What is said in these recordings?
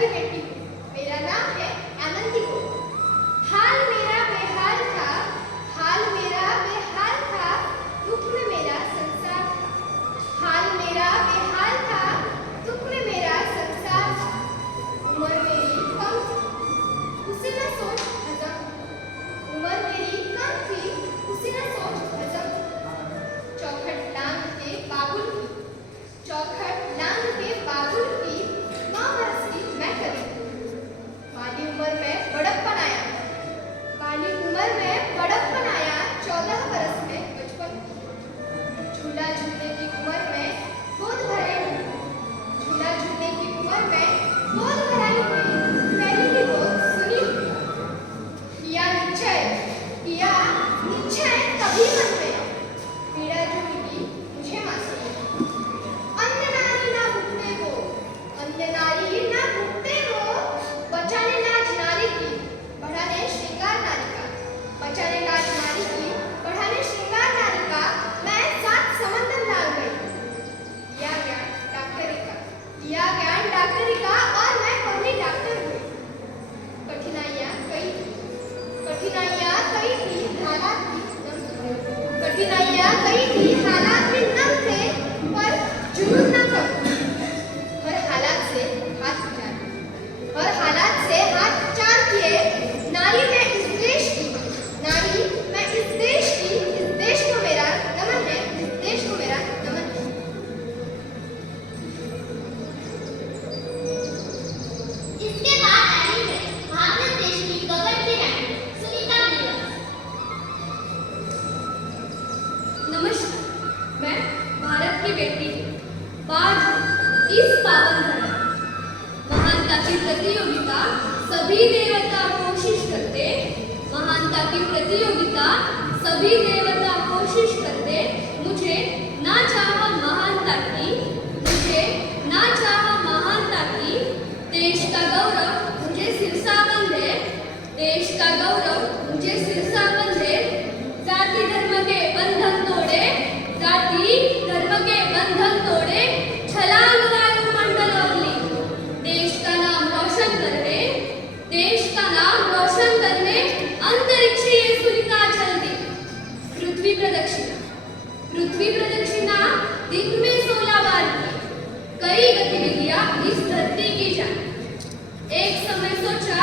की बेटी हूँ। मेरा नाम है आनंदी को। हाल मेरा बेहाल था, हाल मेरा बेहाल था, दुख में मेरा संसार था। हाल मेरा बेहाल था, दुख में मेरा संसार था। उम्र मेरी कम थी, उसे न सोच हजम। उम्र मेरी कम थी, उसे न सोच हजम। चौखट लांग के बाबुल की, चौखट लांग के बाबुल की, 9 बरस की मैं करी। वाली उम्र में बड़प्पन आया, वाली उम्र में बड़प्पन आया, 14 बरस में बचपन। झूला झूलने की उम्र में गोद भराई हुई, झूला झूलने की उम्र में गोद भराई हुई, पहली ही गोद सुनी हुई। किया निश्चय तभी मन में, पीड़ा जो मिली मुझे मासूम। अन्य नारी ना भुगते वो, अन्य नारी ना भुगते वो, बचाने लाज नारी की, बढ़ाने श्रृंगार नारी का। बचाने लाज नारी की, बढ़ाने श्रृंगार नारी का, मैं 7 समंदर लांघ गई। लिया ज्ञान डॉक्टरी का, लिया ज्ञान डॉक्टरी का, और मैं पहली डॉक्टर हुई। कठिनाइयाँ कई थी, कठिनाइयाँ कई थी, हालात भी नम थे। कठिनाइयाँ कई थी, हालात भी नम थे, पर जुनून न करूँ। हर हालात से हाथ उठाए, हर हालात से हाथ चार किए। नारी मैं इस देश की, नारी मैं इस देश की, इस देश को मेरा नमन है, इस देश को मेरा नमन है। इसके बाद आई है भारत देश की गगन की रानी सुनीता विलियम्स। नमस्कार, मैं भारत की बेटी बाज हूँ इस पावन धरा। महानता की प्रतियोगिता सभी देवता कोशिश करते, महानता की प्रतियोगिता सभी देवता कोशिश करते। मुझे ना चाहा महानता की, मुझे ना चाहा महानता की। देश का गौरव मुझे सिरसा बंधे, देश का गौरव मुझे सिरसा बंधे। जाति धर्म के बंधन तोड़े, जाति धर्म के बंधन तोड़े, छलांग वायुमंडल ओढ़ी। देश का नाम रोशन करने, देश का नाम रोशन करने, अंतरिक्ष ये सुनीता चल दी। पृथ्वी प्रदक्षिणा, पृथ्वी प्रदक्षिणा दिन में 16 बार की। कई गतिविधियां इस धरती की जाए। एक समय सोचा,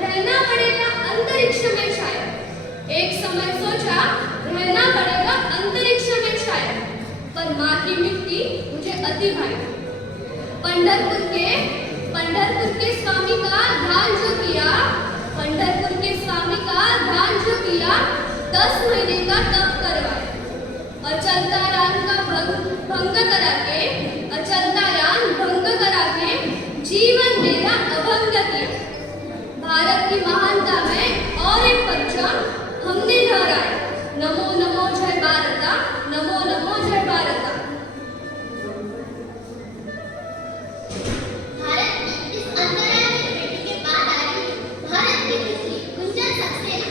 रहना पड़ेगा अंतरिक्ष में शायद। एक समय सोचा, रहना पड़ेगा अंतरिक्ष में शायद। पर माँ की मिट्टी मुझे अति भाई। पंढरपुर के स्वामी का ध्यान जो किया, पंढरपुर के स्वामी का ध्यान जो किया, 10 महीने का तप करवाया। अचलता यान का भंग करा के, अचलता यान भंग करा के, जीवन मेरा अभंग किया। भारत की महानता में और एक परचम हमने लहराया। नमो नमो जय भारता, नमो नमो जय भारता। भारत की इस अंतर्राष्ट्रीय बेटी के बाद आई है भारत की दूसरी गुंजन सक्सेना।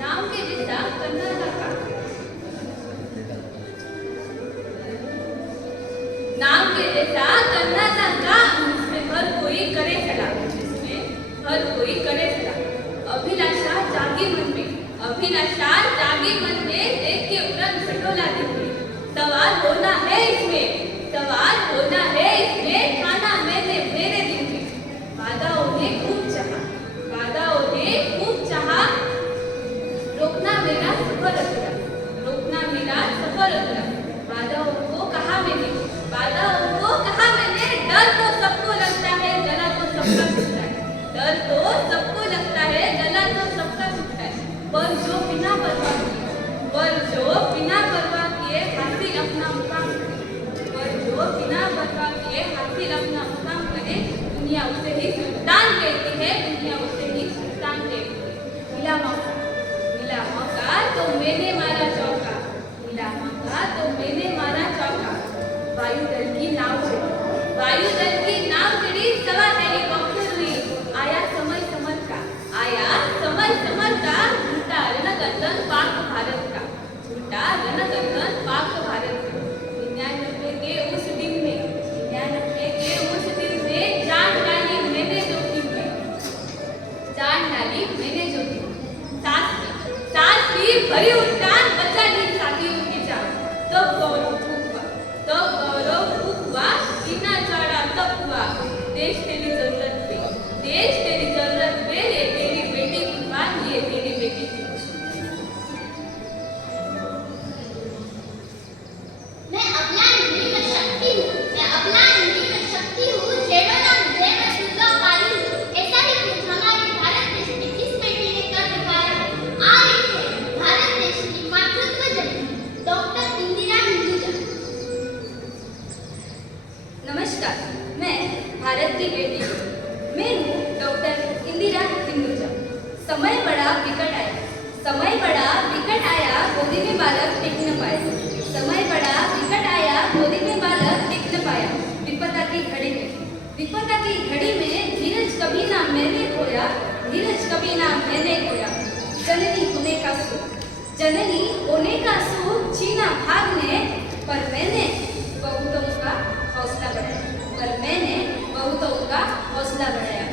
नाम के जैसा कन्ना का, नाम के जैसा कन्ना का काम, इसमें हर कोई करे चला, इसमें हर कोई करे चला। अभिलाषा जागी मन में, अभिलाषा जागी मन में, देख के उड़न खटोला देखे। सवाल होना है इसमें, सवाल होना है इसमें, खाना मैंने मेरे दिन में। वादाओं ने खूब चाहा, वादाओं ने खूब चाहा, रोकना मेरा सफर अधूरा, रोकना मेरा सफर अधूरा। वादाओं को कहा मैंने, वादाओं को कहा मैंने, डर तो सबको लगता है, डरा तो सबका छूटता है। डर तो सबको लगता है, डरा तो सबका छूटता है। पर जो बिना परवाह किए, पर जो बिना परवाह किए हासिल अपना मुकाम, देश तेरी जरूरत पे, देश तेरी जरूरत पे, ये तेरी बेटी कुर्बान, ये तेरी बेटी की मैं अबला नहीं मैं शक्ति हूँ, मैं अबला नहीं मैं शक्ति हूँ, छेड़ो ना मुझे मैं दुर्गा काली हूँ। ऐसा ही कुछ हमारे भारत देश में किस बेटी ने कर दिखाया। आ रही है भारत देश की मातृत्व जननी डॉक्टर इंदिरा हिंदुजा। नमस्कार, मैं भारत की बेटी हूँ। मैं हूँ डॉक्टर इंदिरा हिंदुजा। समय बड़ा विकट आया, समय बड़ा विकट आया, गोदी में बालक टिक न पाया। समय बड़ा विकट आया, गोदी में बालक टिक न पाया। विपदा की घड़ी में, विपदा की घड़ी में धीरज कभी ना मैंने खोया, धीरज कभी ना मैंने खोया। जननी होने का सुख, जननी होने का सुख छीना भाग ने, पर मैंने बहुतों का हौसला बढ़ाया, पर मैंने बहुतों का हौसला बढ़ाया।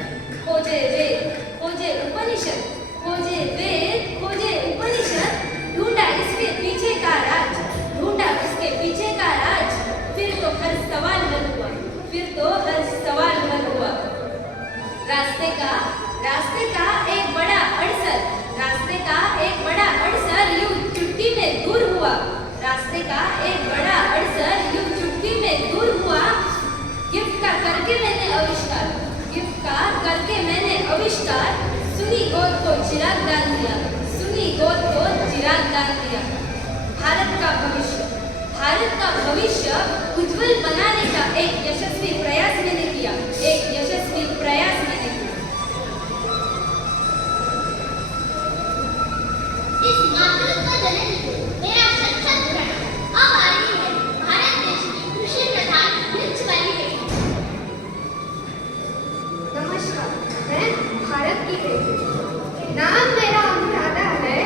खोजे वेद, खोजे उपनिषद, खोजे वेद, खोजे उपनिषद, ढूंढा इसके पीछे का राज, ढूंढा इसके पीछे का राज। फिर तो हर सवाल हल हुआ, फिर तो हर सवाल हल हुआ। रास्ते का एक बड़ा अड़सर, रास्ते का एक बड़ा अड़सर यूं चुटकी में दूर हुआ। रास्ते का एक बड़ा अड़सर यूं चुटकी में दूर हुआ। गिफ्ट का करके मैंने आविष्कार, गिफ्ट का करके मैंने आविष्कार। सुनी गोद को चिराग डाल दिया, सुनी गोद को चिराग डाल दिया। भारत का भविष्य, भारत का भविष्य उज्जवल बनाने का एक यशस्वी प्रयास मैंने किया, एक यशस्वी प्रयास मैंने किया। इस मातृत्व जननी को मेरा शत-शत प्रणाम। अब आ रही है भारत देश की कृषि प्रधान वृक्ष वाली बेटी। नमस्कार, मैं भारत की बेटी हूँ। नाम मेरा अनुराधा है,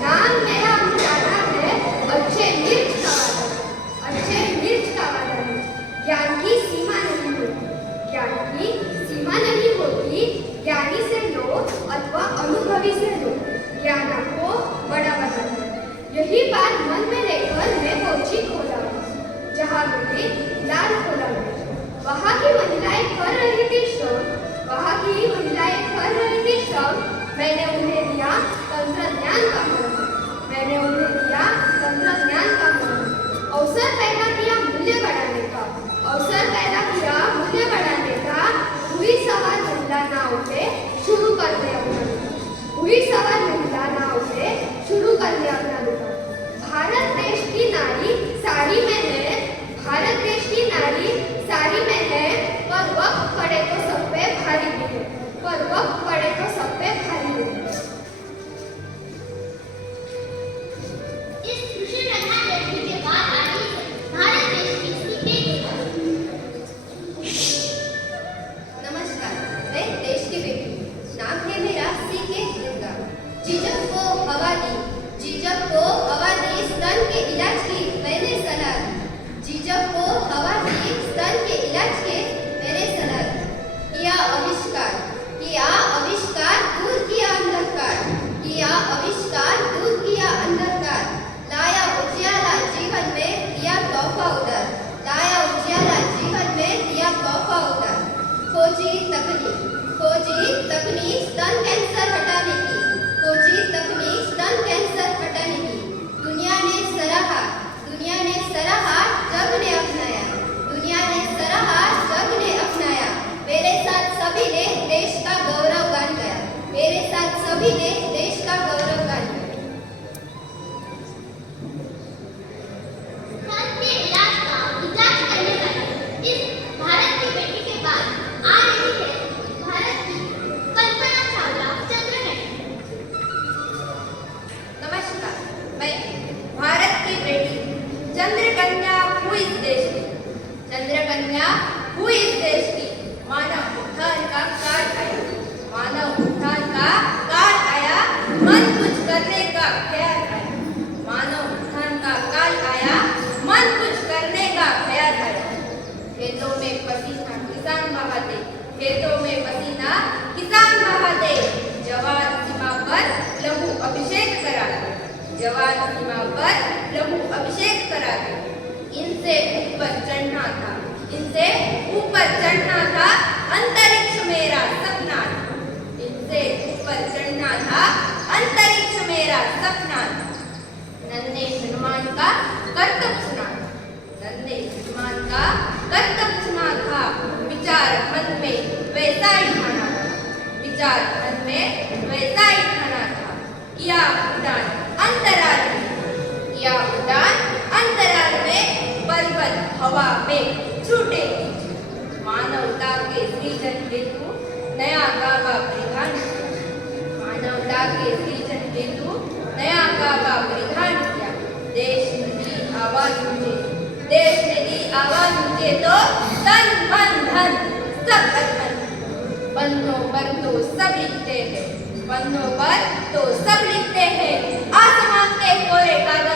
नाम मेरा अनुराधा है। अच्छे मिर्च का वादा, अच्छे मिर्च का वादा है। ज्ञान की सीमा नहीं होती, ज्ञान की सीमा नहीं होती। ज्ञानी से लो अथवा अनुभवी से लो, ज्ञान आपको बड़ा बनाता है। यही बात मन में लेकर मैं पहुंची खोला, जहाँ मैंने लाल खोला। वहाँ की महिलाएं कर रही थी श्रम, वहाँ की महिलाएं कर रही थी श्रम। मैंने उन्हें दिया तंत्रज्ञान का मरहम, मैंने उन्हें दिया तंत्रज्ञान का मरहम। अवसर पैदा किया मूल्य बढ़ाने का, अवसर पैदा किया मूल्य बढ़ाने का। हुई सवार महिला नाव से शुरू कर दे अपना दुकान, हुई सवार महिला नाव से शुरू कर दे अपना दुकान। भारत देश की नारी साड़ी में है, भारत देश की नारी साड़ी में है। पर वक्त पड़े तो सब पे भारी भी है, पर वक्त पड़े तो सब पे भारी भी है। इस कृषि प्रधान व्यक्ति के बाद आ रही है भारत देश की सीपी की बात। नमस्कार, मैं देश की बेटी हूँ। नाम है मेरा सीके दुर्गा। झिझक को हवा दी, झिझक को हवा दी, स्तन के इलाज की मैंने सलाह दी। झिझक को हवा दी, स्तन के इलाज के मैंने सलाह दी। किया आविष्कार, किया आविष्कार, दूर किया अंधकार, किया आविष्कार, दूर किया अंधकार। लाया उजियाला जीवन में, दिया तोहफा उधार, लाया उजियाला जीवन में, दिया तोहफा उधार। खोजी तकनीक, खोजी तकनीक स्तन कैंसर हटाने की, खोजी तकनीक स्तन कैंसर हटाने की। दुनिया ने सराहा, दुनिया ने सराहा, जग ने अपनाया, दुनिया ने सराहा, जग ने अपनाया। मेरे साथ सभी ने देश का गौरव गान गाया, मेरे साथ सभी ने देश का गौरव गान गाया। स्तन के इलाज करने वाली इस भारत की बेटी के बाद आ रही है भारत की कल्पना चावला चंद्रकन्या। नमस्कार, मैं भारत की बेटी चंद्रकन्या हूँ इस देश की, चंद्रकन्या हूँ इस देश की। मानव उत्थान का काल आया, मानव उत्थान का काल आया, मन कुछ करने का ख्याल आया। मानव उत्थान का काल आया, मन कुछ करने का ख्याल आया। खेतों में पसीना किसान बहाते, खेतों में पसीना किसान बहाते। जवान सीमा पर लहू अभिषेक कराते, जवान सीमा पर लहू अभिषेक कराते। इनसे ऊपर चढ़ना था, इनसे ऊपर चढ़ना था अंतरिक्ष मेरा सपना था। इनसे ऊपर चढ़ना था अंतरिक्ष मेरा सपना था। नन्हे हनुमान का कर्तव्य सुना था। नन्हे हनुमान का कर्तव्य सुना था। विचार मन में वैसा ही ठाना था। विचार मन में वैसा ही ठाना था। किया उड़ान अंतराल में। किया उड़ान अंतराल में। पर्वत हवा में छूटे। मानवता के सृजन हेतु नया काबा परिधान किया। मानवता के सृजन हेतु नया काबा परिधान किया। देश ने दी आवाज मुझे। देश ने दी आवाज मुझे तो तन मन धन सब अर्पण। पन्नों पर तो सब लिखते हैं। पन्नों पर तो सब लिखते हैं। आसमान के कोरे कागज